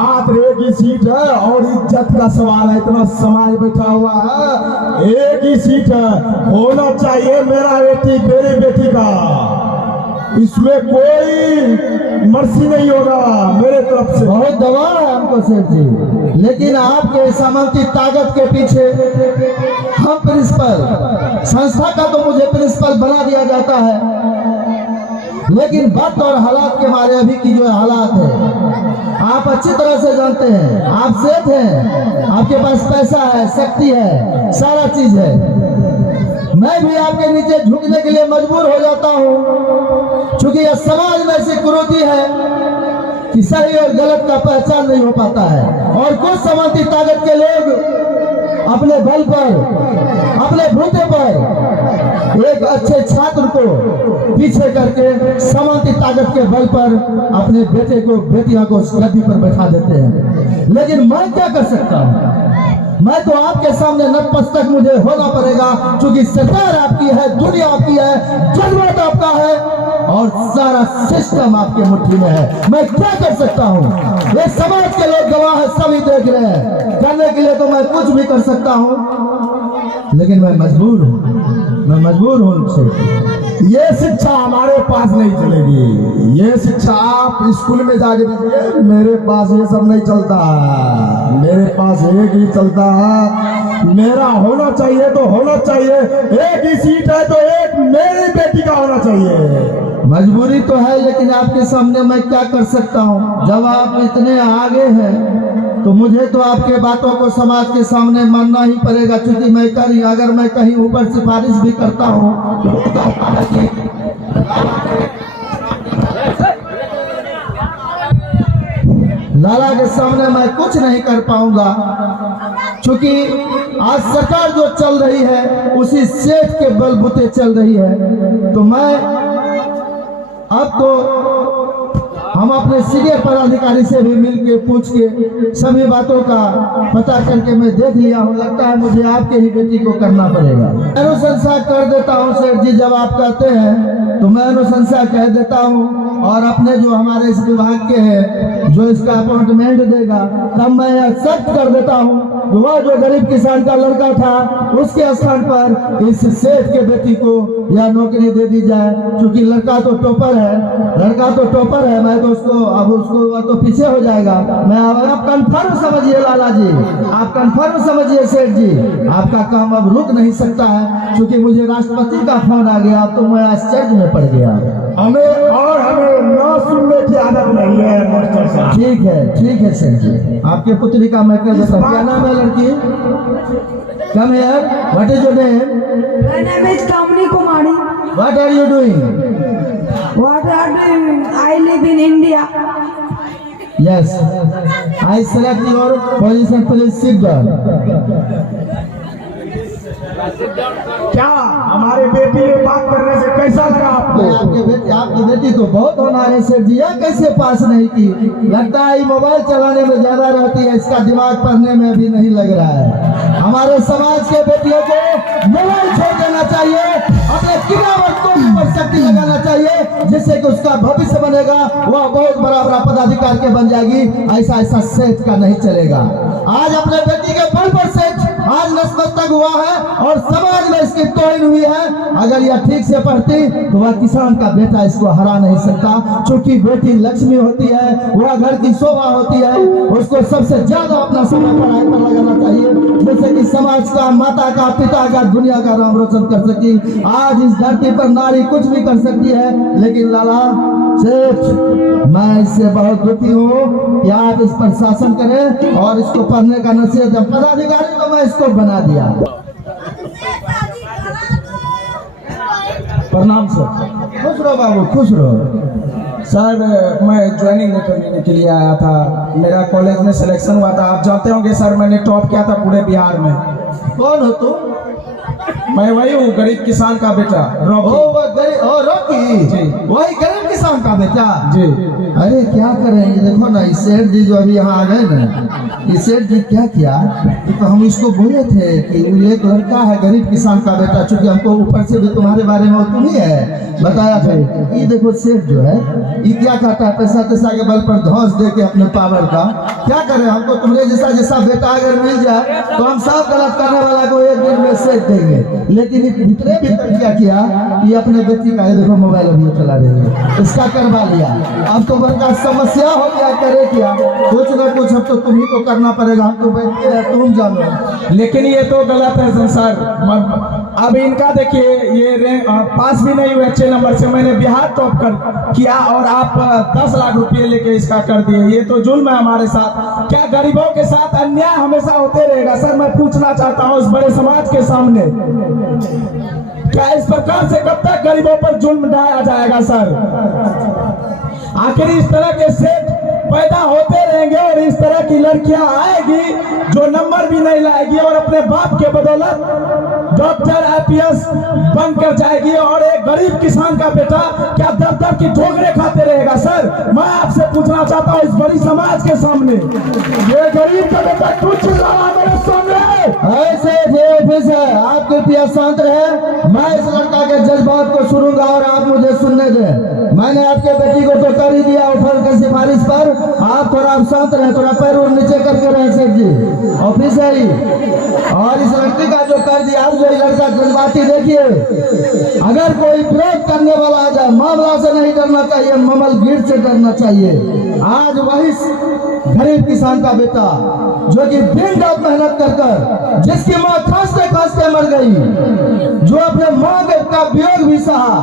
मात्र एक ही सीट है और इज्जत का सवाल है। इतना समाज बैठा हुआ है, एक ही सीट है, होना चाहिए मेरा बेटी मेरी बेटी का, इसमें कोई मर्सी नहीं होगा मेरे तरफ से। बहुत दबाव है हमको सेठ जी, लेकिन आपके सामंती ताकत के पीछे हम प्रिंसिपल संस्था का तो मुझे प्रिंसिपल बना दिया जाता है, लेकिन वक्त और हालात के मारे अभी की जो हालात है आप अच्छी तरह से जानते हैं। आप सेठ हैं, आपके पास पैसा है, शक्ति है, सारा चीज है। मैं भी आपके नीचे झुकने के लिए मजबूर हो जाता हूँ, क्योंकि यह समाज में ऐसी कुरीति है कि सही और गलत का पहचान नहीं हो पाता है। और कुछ सामंती ताकत के लोग अपने बल पर, अपने बूते पर एक अच्छे छात्र को पीछे करके सामंती ताकत के बल पर अपने बेटे को, बेटियां को गद्दी पर बैठा देते हैं। लेकिन मैं क्या कर सकता हूँ? मैं तो आपके सामने नतमस्तक मुझे होना पड़ेगा, क्योंकि सरकार आपकी है, दुनिया आपकी है, जज्बात आपका है और सारा सिस्टम आपके मुट्ठी में है। मैं क्या कर सकता हूँ? ये समाज के लोग गवाह है, सभी देख रहे हैं। करने के लिए तो मैं कुछ भी कर सकता हूँ, लेकिन मैं मजबूर हूँ उनसे। ये शिक्षा हमारे पास नहीं चलेगी, ये शिक्षा आप स्कूल में जाके दीजिए, मेरे पास ये सब नहीं चलता है। मेरे पास एक ही चलता है, मेरा होना चाहिए तो होना चाहिए, एक ही सीट है तो एक मेरी बेटी का होना चाहिए। मजबूरी तो है, लेकिन आपके सामने मैं क्या कर सकता हूँ? जब आप इतने आगे हैं तो मुझे तो आपके बातों को समाज के सामने मानना ही पड़ेगा, क्योंकि मैं अगर मैं कहीं ऊपर सिफारिश भी करता हूँ लाला के सामने मैं कुछ नहीं कर पाऊंगा, क्योंकि आज सरकार जो चल रही है उसी सेठ के बलबूते चल रही है। तो मैं अब तो हम अपने सीनियर पदाधिकारी से भी मिलके पूछ के सभी बातों का पता करके मैं देख लिया हूँ। लगता है मुझे आपके ही बेटी को करना पड़ेगा। अनुशंसा कर देता हूँ सेठ जी, जब आप कहते हैं तो मैं अनुशंसा कह देता हूँ, और अपने जो हमारे इस विभाग के हैं जो इसका अपॉइंटमेंट देगा, तब मैं यह सख्त कर देता हूँ वह जो गरीब किसान का लड़का था उसके स्थान पर इस सेठ के बेटी को यह नौकरी दे दी जाए, क्योंकि लड़का तो टॉपर है, मैं तो उसको तो पीछे हो जाएगा। मैं आप कंफर्म समझिए लाला जी, आप कंफर्म समझिए सेठ जी, आपका काम अब रुक नहीं सकता है, क्योंकि मुझे राष्ट्रपति का फोन आ गया तो मैं आश्चर्य में पड़ गया। हमें ना सुनने की आदत नहीं है। ठीक है सेठ जी, आपके पुत्री का मैं कर देता हूँ। क्या नाम है लड़की? Come here. What is your name? My name is Kamini Kumari. What are you doing? What are you doing? I live in India. Yes. I select your position. Please sit down. क्या हमारे बेटी ने बात करने से कैसा लगा आपको? आपकी बेटी तो बहुत होनहार है सेठ जी, कैसे पास नहीं की? लगता है मोबाइल चलाने में ज्यादा रहती है, इसका दिमाग पढ़ने में भी नहीं लग रहा है। हमारे समाज के बेटियों को मोबाइल छोड़ देना चाहिए, अपने किरावतों पर शक्ति लगाना चाहिए, जिससे कि उसका भविष्य बनेगा, वह बहुत बड़ा पदाधिकारी के बन जाएगी। ऐसा सेठ का नहीं चलेगा। आज अपने बेटी के बल पर सेठ आज नतमस्तक हुआ है और समाज में इसकी तोहिन हुई है। अगर यह ठीक से पढ़ती तो वह किसान का बेटा इसको हरा नहीं सकता, क्योंकि बेटी लक्ष्मी होती है, वह घर की शोभा होती है, उसको सबसे ज्यादा अपना समय पढ़ाई पर लगाना चाहिए, जैसे कि समाज का, माता का, पिता का, दुनिया का नाम रोशन कर सकी। आज इस धरती पर नारी कुछ भी कर सकती है, लेकिन लाला सेठ मैं इससे बहुत दुखी हूँ कि आप इस पर शासन करें और इसको पढ़ने का नसीहत पदाधिकारी को मैं इसको बना दिया। प्रणाम सर। खुश रहो बाबू, खुश रहो। सर मैं ज्वाइनिंग करने के लिए आया था, मेरा कॉलेज में सिलेक्शन हुआ था। आप जानते होंगे सर मैंने टॉप किया था पूरे बिहार में। कौन हो तुम? मैं वही हूँ, गरीब किसान का बेटा ओ रॉकी। वो गरीब, ओ रॉकी जी। वही गरीब किसान का बेटा। जी। अरे क्या करें, ये देखो ना, इस सेठ जी जो अभी यहाँ आ गए ना, इस सेठ जी क्या किया कि तो हम इसको बोले थे कि वो एक लड़का है गरीब किसान का बेटा, चूंकि हमको ऊपर से भी तुम्हारे बारे में वो तुम ही है बताया था। ये देखो सेठ जो है ये क्या कहता है, पैसा तैसा के बल पर धौंस दे के अपने पावर का। क्या करें, हमको तुम्हारे जैसा बेटा अगर मिल जाए तो हम सब गलत करने वाला को एक दिन में सेठ देंगे। लेकिन भीतरे भीतर क्या किया, ये अपने बेटी का, ये देखो मोबाइल अभी चला रही है, इसका करवा लिया। अब तो बड़का समस्या हो गया, करे क्या, कुछ ना कुछ अब तो तुम्ही को करना पड़ेगा, हम तो बैठे हैं, तुम जानो। लेकिन ये तो गलत है संसार। अब इनका देखिए, ये पास भी नहीं हुए 6 नंबर से, मैंने बिहार टॉप कर किया और आप 10 लाख रुपए लेके इसका कर दिए। ये तो जुल्म है हमारे साथ। क्या गरीबों के साथ अन्याय हमेशा होते रहेगा? सर मैं पूछना चाहता हूँ इस बड़े समाज के सामने, क्या इस प्रकार से कब तक गरीबों पर जुल्म ढाया जाएगा? सर आखिर इस तरह के सेठ पैदा होते रहेंगे और इस तरह की लड़कियां आएगी जो नंबर भी नहीं लाएगी और अपने बाप के बदौलत डॉक्टर आईपीएस बनकर जाएगी, और एक गरीब किसान का बेटा क्या दर दर की ठोकरें खाते रहेगा? सर मैं आपसे पूछना चाहता हूँ इस बड़ी समाज के सामने, ये गरीब का बेटा कुछ मेरे सामने ऐसे ऑफिसर आप कृपया शांत रहे, मैं इस लड़का के जज्बात को सुनूंगा और आप मुझे सुनने दें। मैंने आपके बेटी को तो कर ही दिया ऑफर की सिफारिश पर, आप थोड़ा शांत रहे, थोड़ा पैर और नीचे करके रहे सेठ जी ऑफिसर ही। और इस लड़की का जो कर दिया, जो लड़का जज्बाती, देखिए अगर कोई विरोध करने वाला आ जाए, मामला से नहीं डरना चाहिए, ममल गिर से डरना चाहिए। आज वही गरीब किसान का बेटा जो कि दिन रात मेहनत कर जिसकी माँ खांसते खांसते मर गई, जो अपने माँ का वियोग भी सहा,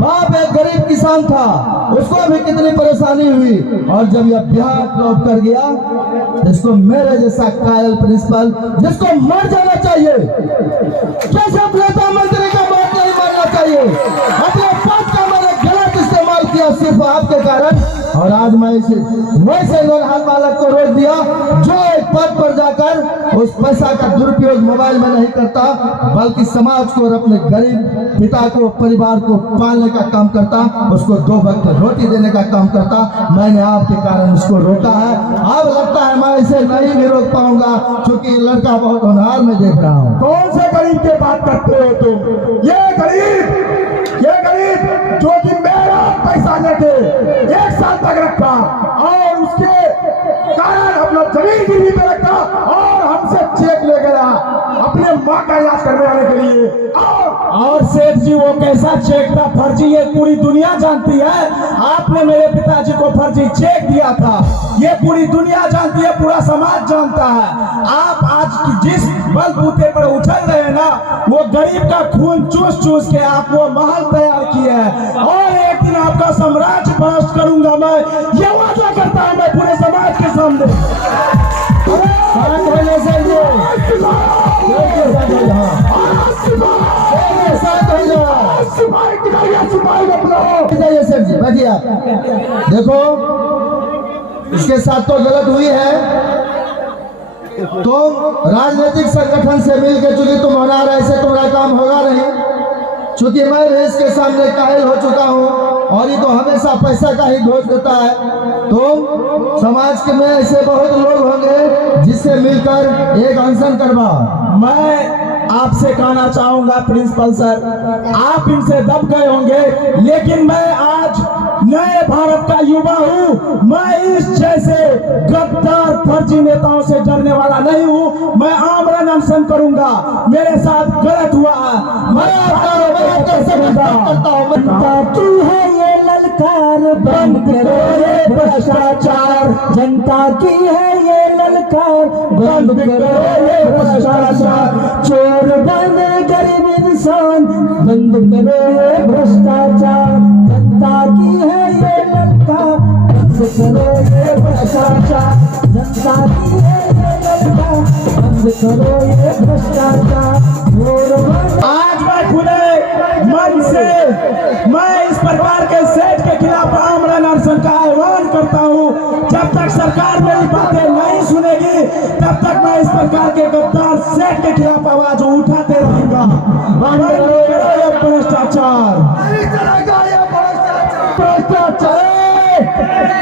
बाप एक गरीब किसान था, उसको भी कितनी परेशानी हुई, और जब यह बिहार ड्रॉप कर गया, इसको मेरे जैसा कायल प्रिंसिपल जिसको मर जाना चाहिए, कैसे नेता मंत्री का मौत नहीं मारना चाहिए, अपने पद का मैंने गलत इस्तेमाल किया सिर्फ आपके कारण, और आज मैं इसे वैसे नौजवान बालक को रोक दिया जो एक पद पर जाकर उस पैसा का दुरुपयोग मोबाइल में नहीं करता, बल्कि समाज को और अपने गरीब पिता को, परिवार को पालने का काम करता, उसको 2 वक्त रोटी देने का काम करता। मैंने आपके कारण उसको रोका है, अब लगता है मैं इसे नहीं भी रोक पाऊंगा, क्योंकि लड़का बहुत होनहार में देख रहा हूँ। कौन से गरीब की बात करते हो तुम? ये गरीब जो कि मेरा पैसा लेके 1 साल तक रखा और उसके कारण अपना जमीन गिरवी पे रखा और हमसे चेक ले गया अपने माँ का इलाज करने वाले के लिए। और सेठ जी वो कैसा चेक था, फर्जी, ये पूरी दुनिया जानती है। आपने मेरे पिताजी को फर्जी चेक दिया था, ये पूरी दुनिया जानती है, पूरा समाज जानता है। आप आज जिस बलबूते पर उछल रहे हैं ना, वो गरीब का खून चूस चूस के आप वो महल तैयार किए हैं, और एक दिन आपका साम्राज्य भ्रष्ट करूंगा मैं, ये वादा करता हूं मैं पूरे समाज के सामने। सर जी बैठिए आप। देखो इसके साथ तो गलत हुई है, तुम राजनीतिक संगठन से मिलकर, चूंकि तुम होना रहे, ऐसे तुम्हारा काम होगा नहीं, चूंकि मैं भी इसके सामने कायल हो चुका हूँ और ये तो हमेशा पैसा का ही घोष देता है। तुम समाज के में ऐसे बहुत लोग होंगे जिससे मिलकर एक अनशन करवा। मैं आपसे कहना चाहूंगा प्रिंसिपल सर, आप इनसे दब गए होंगे, लेकिन मैं आज नए भारत का युवा हूँ। मैं इस जैसे गद्दार फर्जी नेताओं से डरने वाला नहीं हूँ। मैं आमरण अनशन करूंगा, मेरे साथ गलत हुआ मैं तू है ये ललकार, बंद करो ये भ्रष्टाचार, जनता की है ये ललकार, बंद करो ये भ्रष्टाचार, चोर बंद गरीब इंसान, बंद करो ये भ्रष्टाचार, जनता की है ये ललकार, बंद करो ये भ्रष्टाचार, जनता की है ये ललकार, बंद करो ये भ्रष्टाचार, चोर बंद। आज मैं खुले मन से मैं इस प्रकार के सेठ के खिलाफ आमरण अनशन का आह्वान करता हूँ। जब तक सरकार मेरी बातें नहीं सुनेगी, तब तक मैं इस प्रकार के गद्दार सेठ के खिलाफ आवाज उठाते रहूंगा। बंद करो ये भ्रष्टाचार। नहीं चलेगा ये भ्रष्टाचार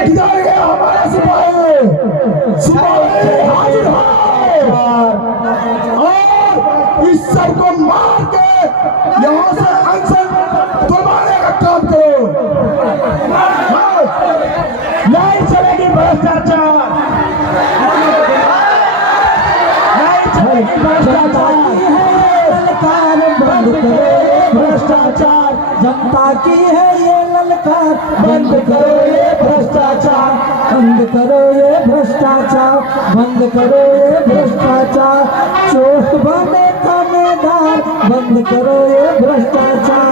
किधर गए हमारे सिपाही? सिपाही हाजिर हो और इस सब को मार के यहाँ से अनशन तुलवाने का काम करो। नहीं चलेगी भ्रष्टाचार, नहीं चलेगी भ्रष्टाचार। बंद करो ये भ्रष्टाचार, जनता की है ये ललकार। बंद करो ये भ्रष्टाचार, बंद करो ये भ्रष्टाचार, बंद करो ये भ्रष्टाचार। चोट बने थानेदार, बंद करो ये भ्रष्टाचार।